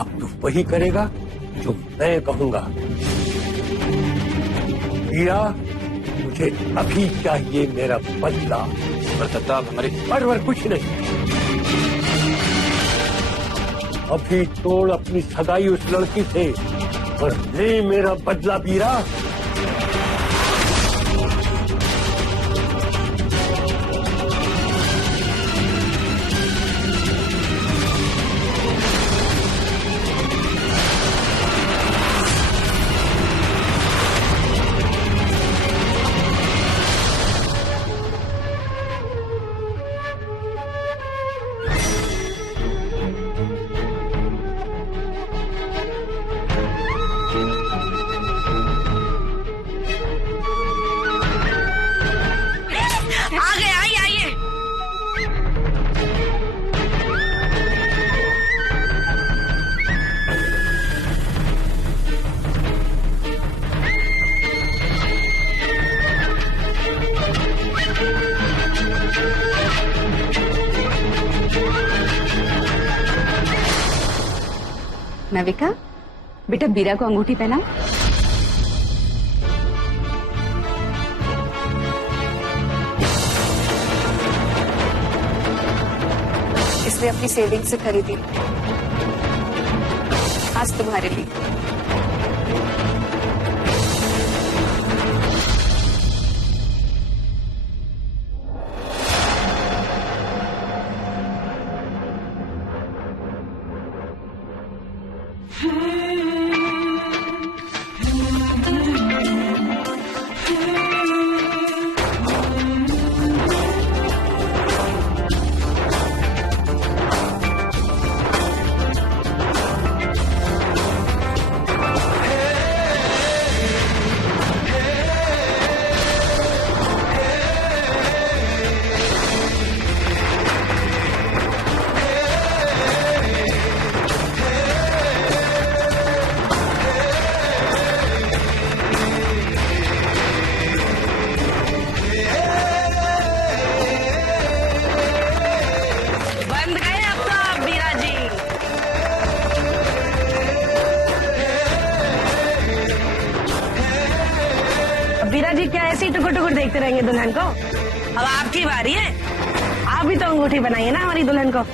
अब तू वही करेगा जो मैं कहूंगा। हीरा, मुझे अभी चाहिए मेरा बदला। पर प्रताप हमारी पर कुछ नहीं, अभी तोड़ अपनी सगाई उस लड़की से और ले मेरा बदला वीरा। नविका, बेटा बीरा को अंगूठी पहना। इसने अपनी सेविंग से खरीदी, आज तुम्हारे लिए। बीरा जी क्या ऐसे ही टुकुर टुकुर देखते रहेंगे दुल्हन को? अब आपकी बारी है, आप भी तो अंगूठी बनाइए ना हमारी दुल्हन को।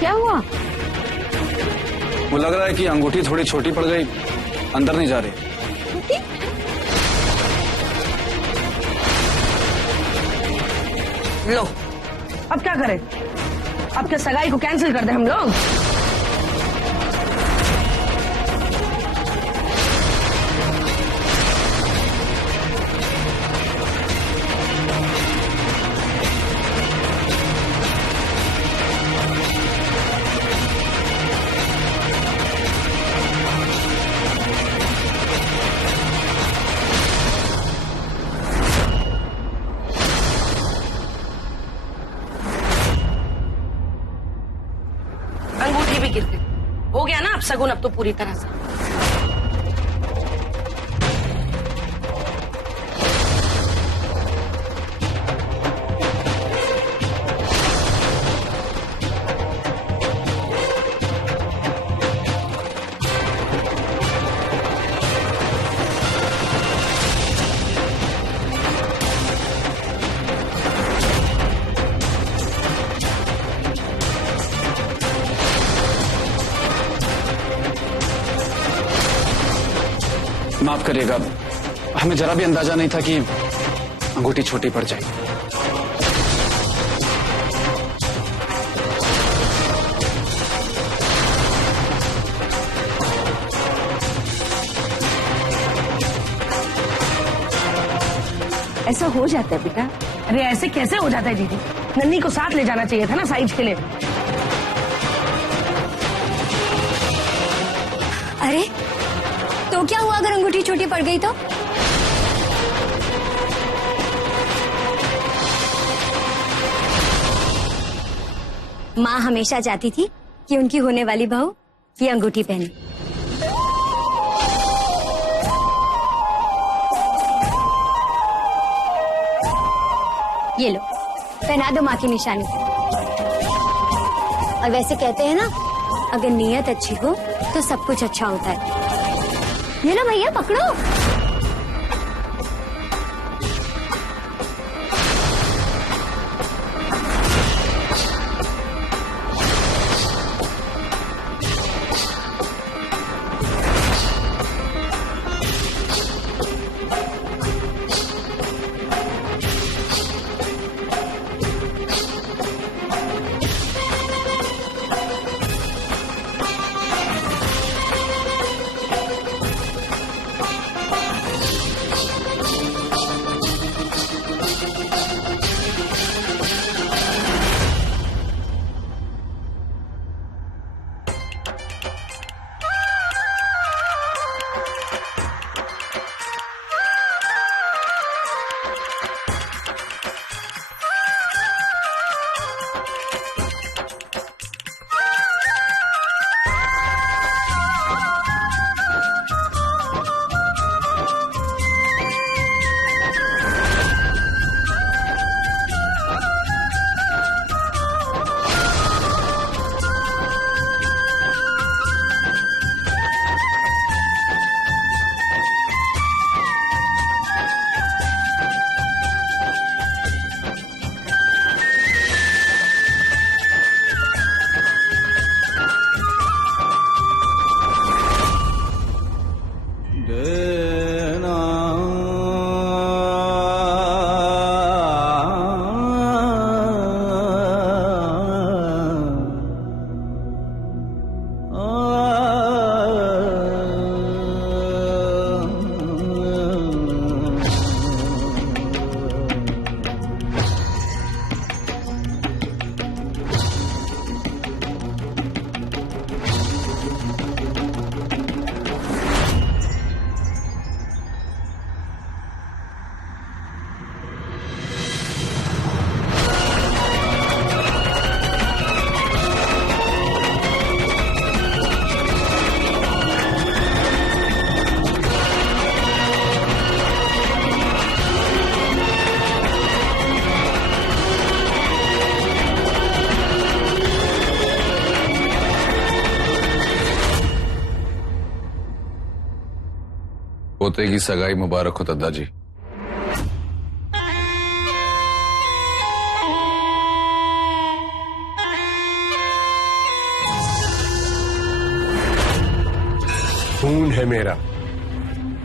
क्या हुआ? वो लग रहा है कि अंगूठी थोड़ी छोटी पड़ गई, अंदर नहीं जा रही। लो, अब क्या करें? अब क्या सगाई को कैंसिल कर दें हम लोग? अंगूठी भी गिर गई, हो गया ना अब शगुन, अब तो पूरी तरह से। माफ करिएगा, हमें जरा भी अंदाजा नहीं था कि अंगूठी छोटी पड़ जाएगी। ऐसा हो जाता है बेटा। अरे ऐसे कैसे हो जाता है दीदी? नन्ही को साथ ले जाना चाहिए था ना साइज के लिए। अरे तो क्या हुआ अगर अंगूठी छोटी पड़ गई तो? माँ हमेशा चाहती थी कि उनकी होने वाली बहू ये अंगूठी पहने। ये लो, पहना दो माँ की निशानी। और वैसे कहते हैं ना, अगर नीयत अच्छी हो तो सब कुछ अच्छा होता है। ये लो भैया, पकड़ो। पोते की सगाई मुबारक हो दद्दा जी। खून है मेरा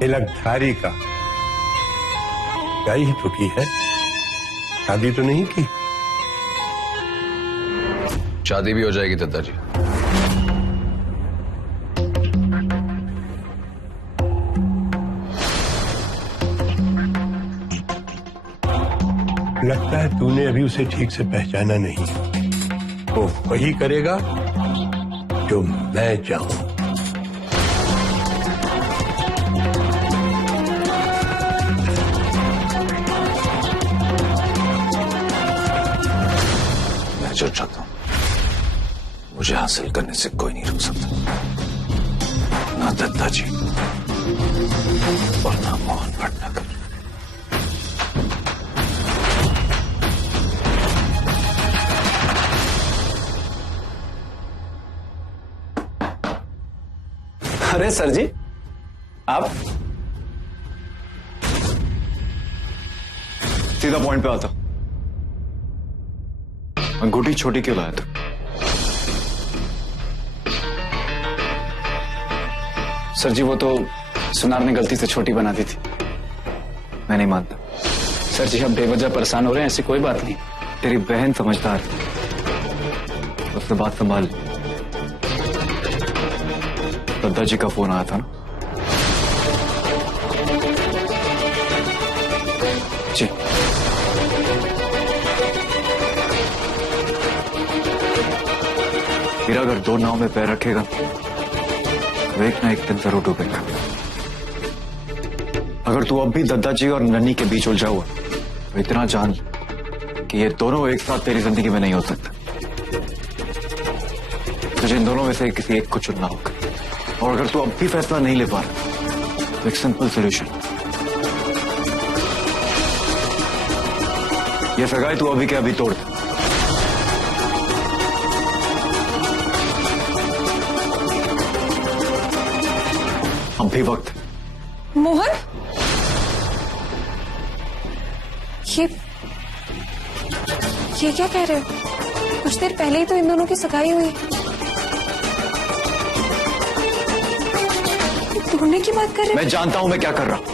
तिलकधारी का, ब्याह ही तो की है, शादी तो नहीं की। शादी भी हो जाएगी दद्दा जी। लगता है तूने अभी उसे ठीक से पहचाना नहीं। वो वही करेगा जो मैं चाहूं। मैं जो चाहता हूं मुझे हासिल करने से कोई नहीं रोक सकता, ना दद्दा जी और ना मोहन भटनागर। अरे सर जी, आप सीधा पॉइंट पे आता। अंगूठी छोटी क्यों लाया था? सर जी वो तो सुनार ने गलती से छोटी बना दी थी। मैं नहीं मानता। सर जी आप बेवजह परेशान हो रहे हैं, ऐसी कोई बात नहीं। तेरी बहन समझदार है, उससे बात संभाल। दद्दा जी का फोन आया था ना? जी हीरा अगर दो नाव में पैर रखेगा तो एक ना एक दिन जरूर डूबेगा। अगर तू अब भी दद्दा जी और नन्ही के बीच उलझा हुआ तो इतना जान कि ये दोनों एक साथ तेरी जिंदगी में नहीं हो सकता। तुझे इन दोनों में से किसी एक को चुनना होगा, और अगर तू अब भी फैसला नहीं ले पा रहा तो एक सिंपल सोल्यूशन, ये सगाई तू अभी के अभी तोड़ दे। अब भी वक्त है। मोहन, ये क्या कह रहे हो? कुछ देर पहले ही तो इन दोनों की सगाई हुई। तोड़ने की बात कर रहे मैं जानता हूं मैं क्या कर रहा हूं।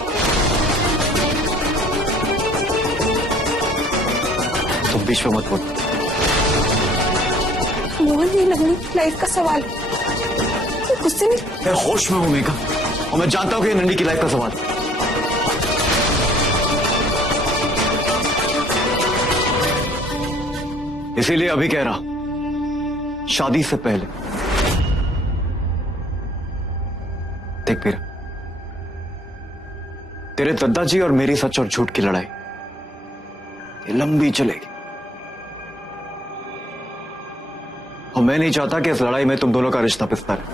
तुम बीच में मत बोलो। मोहन, ये नन्ही लाइफ का सवाल है, गुस्से में। मैं होश में हूं मेघा, और मैं जानता हूं कि ये नन्ही की लाइफ का सवाल है। इसीलिए अभी कह रहा, शादी से पहले देख पीरा, तेरे दद्दा जी और मेरी सच और झूठ की लड़ाई ये लंबी चलेगी, और मैं नहीं चाहता कि इस लड़ाई में तुम दोनों का रिश्ता पिसता रहे।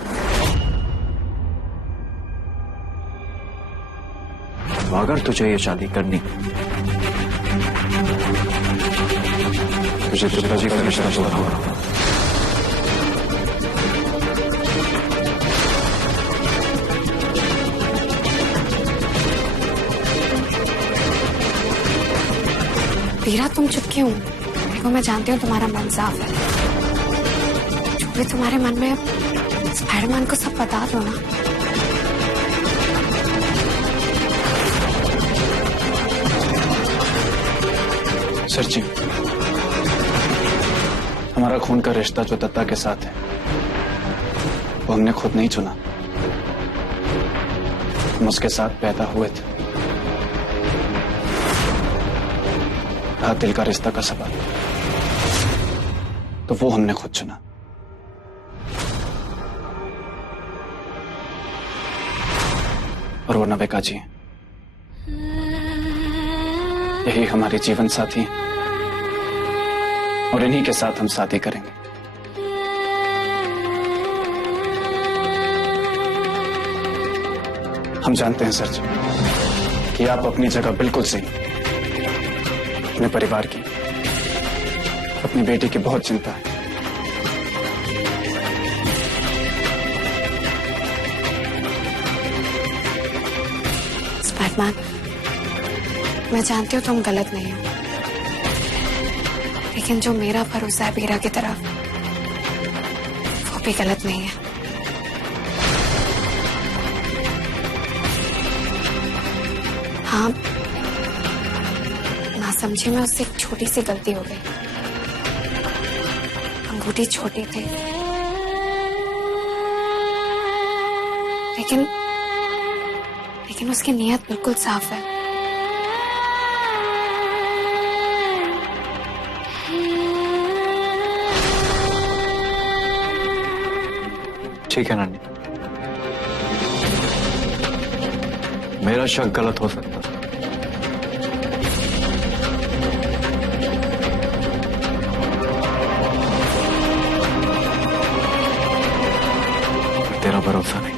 तो अगर तुझे ये शादी करनी, तुझे दद्दा जी का रिश्ता छोड़ना होगा। पीरा, तुम चुप क्यों? देखो, मैं जानती हूँ तुम्हारा मन साफ है। जो भी तुम्हारे मन में स्पाइडरमैन को सब बता दो ना। सर जी, हमारा खून का रिश्ता जो दत्ता के साथ है वो हमने खुद नहीं चुना, हम उसके साथ पैदा हुए थे। रहा दिल का रिश्ता का सवाल तो वो हमने खुद चुना। और वो नवेका जी हैं, यही हमारे जीवन साथी हैं, और इन्हीं के साथ हम शादी करेंगे। हम जानते हैं सर जी कि आप अपनी जगह बिल्कुल सही, अपने परिवार की, अपनी बेटी की बहुत चिंता है। स्पाइडरमैन, मैं जानती हूँ तुम गलत नहीं हो, लेकिन जो मेरा भरोसा है पीरा की तरफ, वो भी गलत नहीं है। हाँ, ना समझी में उससे एक छोटी सी गलती हो गई। अंगूठी छोटी थी, लेकिन उसकी नीयत बिल्कुल साफ है। ठीक है नन्ही, मेरा शक गलत हो सकता है, तेरा भरोसा नहीं।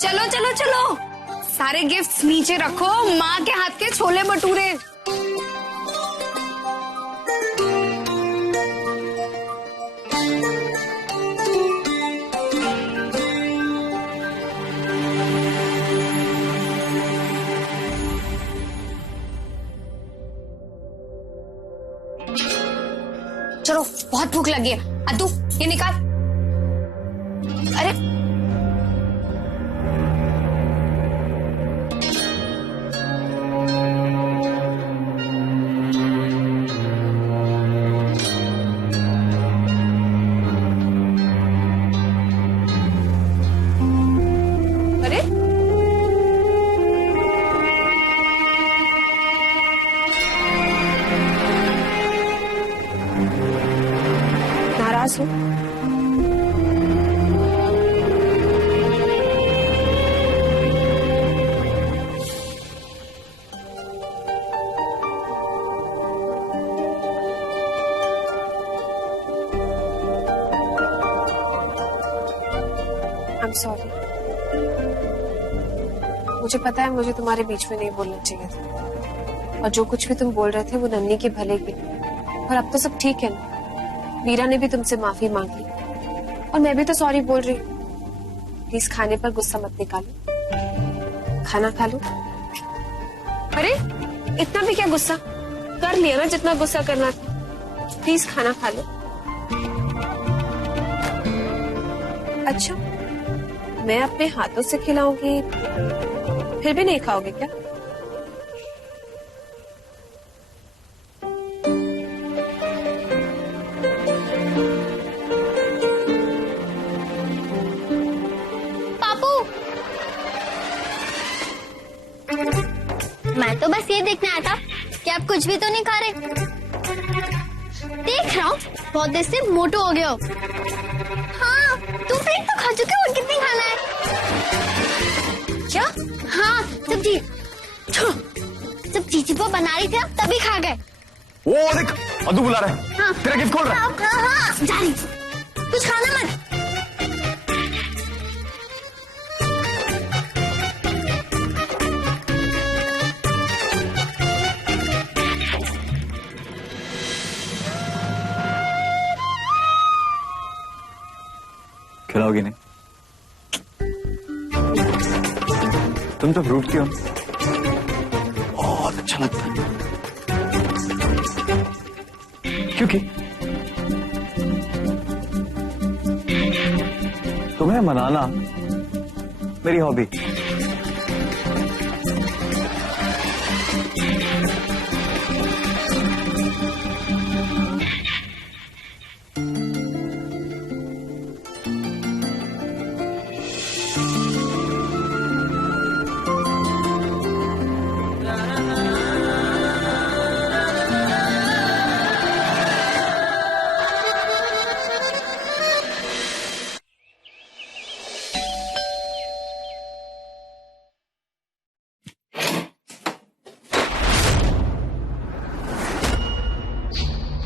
चलो चलो चलो, सारे गिफ्ट्स नीचे रखो, माँ के हाथ के छोले भटूरे। चलो, बहुत भूख लगी है। अद्दू, ये निकाल। अरे अरे नाराज हो? I'm sorry. मुझे पता है मुझे तुम्हारे बीच में नहीं बोलना चाहिए था, और जो कुछ भी तुम बोल रहे थे वो नन्ही के भले के लिए। और अब तो सब ठीक है ना, मीरा ने भी तुमसे माफी मांग ली और मैं भी तो सॉरी बोल रही हूँ। प्लीज खाने पर गुस्सा मत निकालो, खाना खा लो। अरे इतना भी क्या गुस्सा, कर लिया ना जितना गुस्सा करना था। प्लीज खाना खा लो। अच्छा, मैं अपने हाथों से खिलाऊंगी फिर भी नहीं खाओगे क्या? पापू, मैं तो बस ये देखने आया था कि आप कुछ भी तो नहीं खा रहे। देख रहा हूँ बहुत देर से मोटो हो गए हो। हाँ, तुम फिर तो खा चुके हो, और कितनी खाना है? क्या? हाँ, सब्जी जब जीजी वो बना रही थी आप तभी खा गए। वो देख, अद्दू बुला रहा है। हाँ, तेरा गिफ्ट खोल रहा है। हाँ, जा रही, कुछ खाना मत। खिलाओगी नहीं? तुम तो फ्रूट की हो, बहुत अच्छा लगता है। क्योंकि तुम्हें मनाना मेरी हॉबी।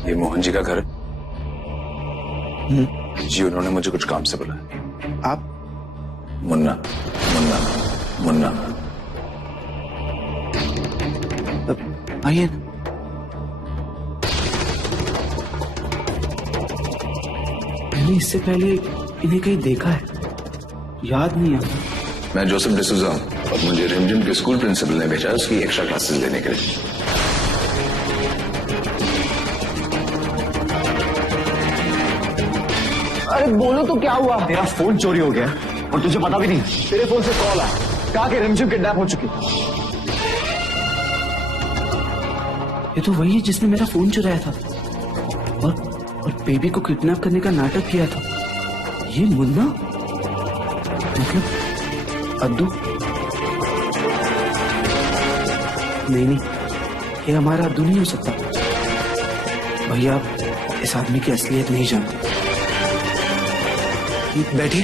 ये मोहन जी का घर है? जी, उन्होंने मुझे कुछ काम से बुलाया। आप? मुन्ना मुन्ना मुन्ना। आइए। मैंने इससे पहले इन्हें कहीं देखा है, याद नहीं आता। मैं जोसेफ डिसूजा हूं और मुझे रिमझिम के स्कूल प्रिंसिपल ने भेजा उसकी एक्स्ट्रा क्लासेस लेने के लिए। अरे बोलो तो क्या हुआ? तेरा फोन चोरी हो गया और तुझे पता भी नहीं। तेरे फोन से कॉल आया, कहा कि रिमझिम किडनैप हो चुकी। ये तो वही है जिसने मेरा फोन चुराया था और बेबी को किडनैप करने का नाटक किया था। ये मुन्ना, मतलब अद्दू? नहीं, ये हमारा अद्दू नहीं हो सकता। भैया आप इस आदमी की असलियत नहीं जानते। बैठिए,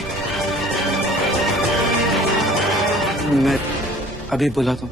मैं अभी बुलाता हूँ।